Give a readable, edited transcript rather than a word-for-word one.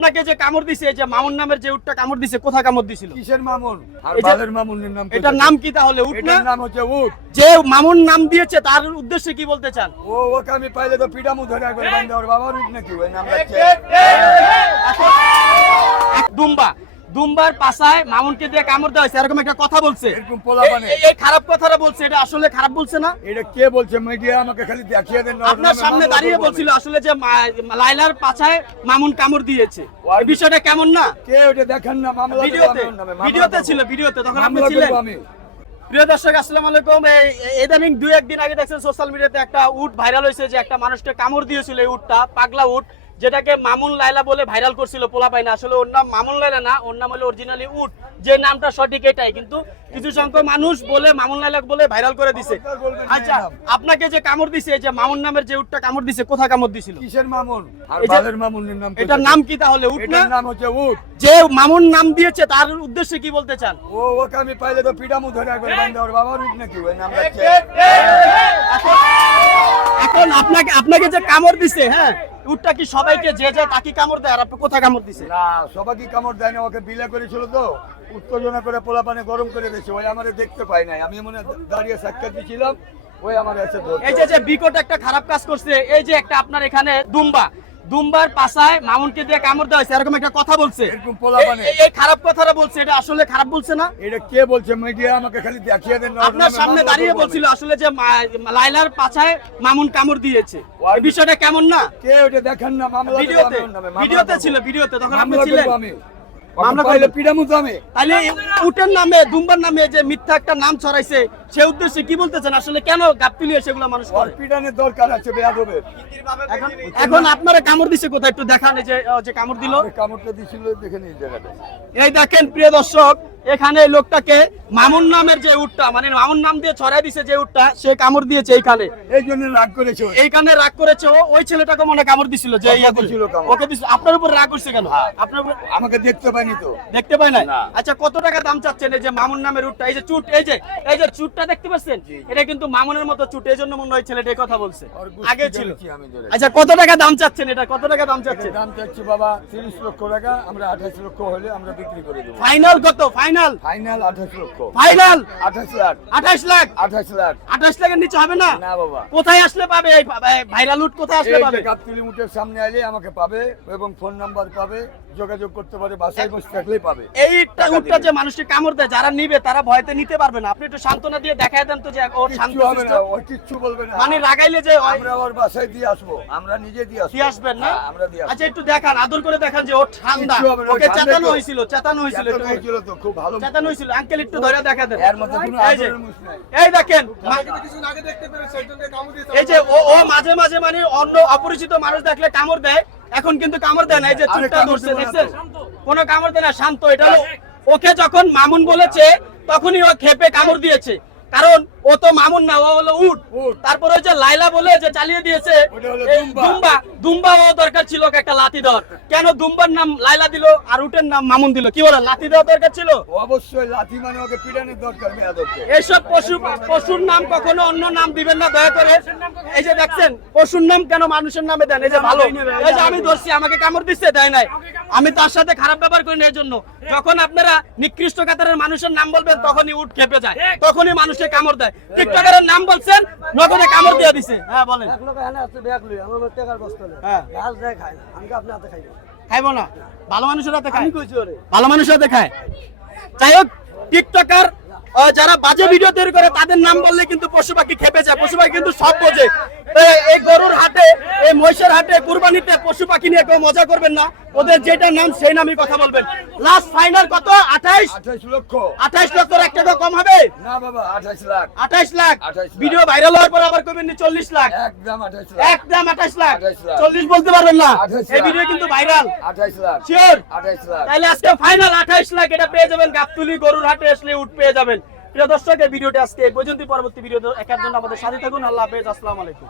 আপনাকে যে কামড় দিছে এই যে মামুন নামের যে উটটা কামড় দিছে কোথায় কামড় দিছিল? কিসের মামুন? আর বালের মামুনের নাম। এটার নাম কি তাহলে? উট না? এটার নাম হচ্ছে উট। যে মামুন নাম দিয়েছে তার উদ্দেশ্যে কি বলতে চান? ওকে আমি পাইলে তো পিডামু ধরে একবার বান্ধা ওর বাবার উট নাকি ওই নাম রাখছে। দুম্বার পাছায় মামুনকে দিয়ে কামড় দেওয়া হয়েছে এরকম একটা কথা বলছে। এরকম পোলাপানে এই খারাপ কথাটা বলছে, এটা আসলে খারাপ বলছে না? এটা কে বলছে? মিডিয়া আমাকে খালি দেখিয়ে দেন। আপনার সামনে দাঁড়িয়ে বলছিল আসলে যে লাইলার পাছায় মামুন কামড় দিয়েছে, এই বিষয়টা কেমন না? কে ওটা দেখেন না? মামলা ভিডিওতে ছিল, ভিডিওতে তখন আপনি ছিলেন। প্রিয় দর্শক আসসালামু আলাইকুম। ইদানিং দুই একদিন আগে দেখছেন সোশ্যাল মিডিয়াতে একটা উট ভাইরাল হয়েছে যে একটা মানুষকে কামড় দিয়েছিল। এই উটটা পাগলা উট, যেটাকে মামুন লাইলা বলে ভাইরাল করছিল পোলাপাই না। আসলে ওর নাম মামুন লাইলা না, ওর নাম হলো অরিজিনালি উট, যে নামটা সঠিক এটাই, কিন্তু কিছু সংখ্যক মানুষ বলে মামুন লাইলা বলে ভাইরাল করে দিছে। আচ্ছা, আপনাকে যে কামড় দিছে এই যে মামুন নামের যে উটটা কামড় দিছে কোথায় কামড় দিছিল? কিসের মামুন? আর বালের মামুনের নাম। এটার নাম কি তাহলে? উট না? এটার নাম হচ্ছে উট। যে মামুন নাম দিয়েছে তার উদ্দেশ্যে কি বলতে চান? ওকে আমি পাইলে তো পিডামু ধরে একবার বান্ধা ওর বাবার উট নাকি ওই নাম রাখছে। এখন আপনাকে যে কামড় দিছে, হ্যাঁ, উটটা কি সবাইকে যে যায় তাকে কামড় দেয়? আর আপনি কোথায় কামড় দিছে? না, সবাইকে কামড় দেয় না, ওকে বিলা করেছিল তো উত্তেজনা করে পোলা পানি গরম করে দিয়েছে। ওই আমারে দেখতে পাই নাই, আমি মনে দাঁড়িয়ে সাক্ষাৎ দিছিলাম, ওই আমার এসে ধরছে। এই যে বিকট একটা খারাপ কাজ করছে, এই যে একটা আপনার এখানে দুম্বার পাছায় মামুনকে দিয়ে কামড় দেওয়া হয়েছে এরকম একটা কথা বলছে। এরকম পোলাপানে এই খারাপ কথাটা বলছে, এটা আসলে খারাপ বলছে না? এটা কে বলছে? মিডিয়া আমাকে খালি দেখিয়ে দেন। আপনার সামনে দাঁড়িয়ে বলছিল আসলে যে লাইলার পাছায় মামুন কামড় দিয়েছে, এই বিষয়টা কেমন না? কে ওটা দেখেন না? মামলা ভিডিওতে ছিল, ভিডিওতে তখন আপনি ছিলেন। মামলা পাইলে পিডামু তো আমি। তাহলে উটের নামে দুম্বার নামে যে মিথ্যা একটা নাম ছড়াইছে সে উদ্দেশ্যে কি বলতেছেন? আসলে কেন গাপতুলি সেগুলো মানুষ করে? পিডানের দরকার আছে বেয়াদবের। এখন আপনারা কামড় দিছে কোথায় একটু দেখান। এই যে কামড় দিল, কামড়টা দিছিল দেখেন এই জায়গাটা। এই দেখেন প্রিয় দর্শক, এখানে এই লোকটাকে মামুন নামের যে উটটা, মানে মামুন নাম দিয়ে ছড়াই দিছে যে উটটা, সে কামড় দিয়েছে এইখানে। এই জন্য রাগ করেছে, এইখানে রাগ করেছে। ওই ছেলেটাকে মনে কামড় দিছিল যে ইয়া দিছিল কামড়। ওকে দিছিল। আপনার উপর রাগ করছে কেন? আপনার উপর আমাকে দেখতে পাইনি তো। দেখতে পাই না? না। আচ্ছা, কত টাকা দাম চাচ্ছেন এই যে মামুন নামের উটটা? এই যে চুট, এই যে চুটটা দেখতে পাচ্ছেন, এটা কিন্তু মামুনের মতো চুট, এই জন্য মনে হয় ছেলেটা এই কথা বলছে। আগে ছিল। আচ্ছা, কত টাকা দাম চাচ্ছেন এটা? কত টাকা দাম চাচ্ছেন? দাম চাচ্ছি বাবা 30 লক্ষ টাকা। আমরা 28 লক্ষ হলে আমরা বিক্রি করে দেব। ফাইনাল কত? ফাইনাল 28 লক্ষ। ফাইনাল 28 লাখ। 28 লাখ। 28 লাখ। 28 লাখের নিচে হবে না? না বাবা। কোথায় আসলে পাবে এই ভাইরাল উট? কোথায় আসলে পাবে? গাবতলী মুটের সামনে আইলে আমাকে পাবে এবং ফোন নাম্বার পাবে, যোগাযোগ করতে পারে, বাসায় বসে থাকলেই পাবে। এইটা উটটা যে মানুষকে কামড় দেয়, যারা নিবে তারা ভয়তে নিতে পারবে না। আপনি একটু সান্ত্বনা দিয়ে দেখায় দেন তো যে ওর শান্ত হবে না, ও কিচ্ছু বলবে না। মানে রাগাইলে যে আমরা ওর বাসায় দিয়ে আসবো, আমরা নিজে দিয়ে আসবো। দিয়ে আসবেন না? আমরা দিয়ে আসবো। আচ্ছা, একটু দেখান, আদর করে দেখান যে ও ঠান্ডা। ওকে চেতানো হয়েছিল, চেতানো হয়েছিল তো খুব ভালো চেতানো হয়েছিল। আঙ্কেল একটু ধরে দেখা দেন। এর মধ্যে কোনো এই যে, আদরের মুখ নাই। এই দেখেন, কিছুদিন আগে দেখতে পেরে সেজন্য কামড় দিতে। এই যে ও মাঝে মাঝে মানে অন্য অপরিচিত মানুষ দেখলে কামড় দেয়, এখন কিন্তু কামড় দেয় না। এই যে চুলটা ধরছে দেখছেন, কোনো কামড় দেয় না, শান্ত। এটা হলো ওকে যখন মামুন বলেছে তখনই ও খেপে কামড় দিয়েছে, কারণ ও তো মামুন না, ও হলো উট। তারপরে ওই যে লাইলা বলে যে চালিয়ে দিয়েছে দুম্বা, ও দরকার ছিল একটা লাথি দেওয়ার। কেন দুম্বার নাম লাইলা দিল আর উটের নাম মামুন দিল? কি বলে, লাথি দেওয়া দরকার ছিল? অবশ্যই লাথি মানে ওকে পিটানোর দরকার নেই। এইসব পশুর নাম কখনো অন্য নাম দিবেন না দয়া করে। এই যে দেখছেন, পশুর নাম কেন মানুষের নামে দেন? এই যে ভালো, এই যে আমি ধরছি, আমাকে কামড় দিচ্ছে, দেয় নাই, আমি তার সাথে খারাপ ব্যবহার করি না। এই জন্য যখন আপনারা নিকৃষ্ট কাতারের মানুষের নাম বলবেন তখনই উট খেপে যায়, তখনই মানুষকে কামড় দেয়। টিকটকারের নাম বলছেন, নগদে কামড় দিয়ে দিছে। হ্যাঁ বলেন। খাইবো না? ভালো মানুষের হাতে খায়, ভালো মানুষের হাতে খায়। যাই হোক, টিকটকার যারা বাজে ভিডিও তৈরি করে তাদের নাম বললে কিন্তু পশু পাখি খেপে যায়। পশু পাখি কিন্তু সব বোঝে। এই গরুর হাটে, এই মহিষের হাটে, কুরবানিতে পশু পাখি নিয়ে কেউ মজা করবেন না। ওদের যেটা নাম সেই নামই কথা বলবেন। লাস্ট ফাইনাল কত? 28 লক্ষ। 28 লক্ষ। এক টাকা কম হবে না বাবা, 28 লাখ। 28 লাখ। ভিডিও ভাইরাল হওয়ার পর আবার কইবেন 40 লাখ। একদম 28 লাখ। একদম 28 লাখ। 40 বলতে পারবেন না, এই ভিডিও কিন্তু ভাইরাল। 28 লাখ শিওর? 28 লাখ। তাহলে আজকে ফাইনাল 28 লাখ। এটা পেয়ে যাবেন গাবতলী গরুর হাটে আসলে, উট পেয়ে যাবেন। প্রিয় দর্শক, এই ভিডিওটা আজকে এই পর্যন্ত। পরবর্তী ভিডিও দেখার জন্য আমাদের সাথে থাকুন। আল্লাহ হাফেজ, আসসালামু আলাইকুম।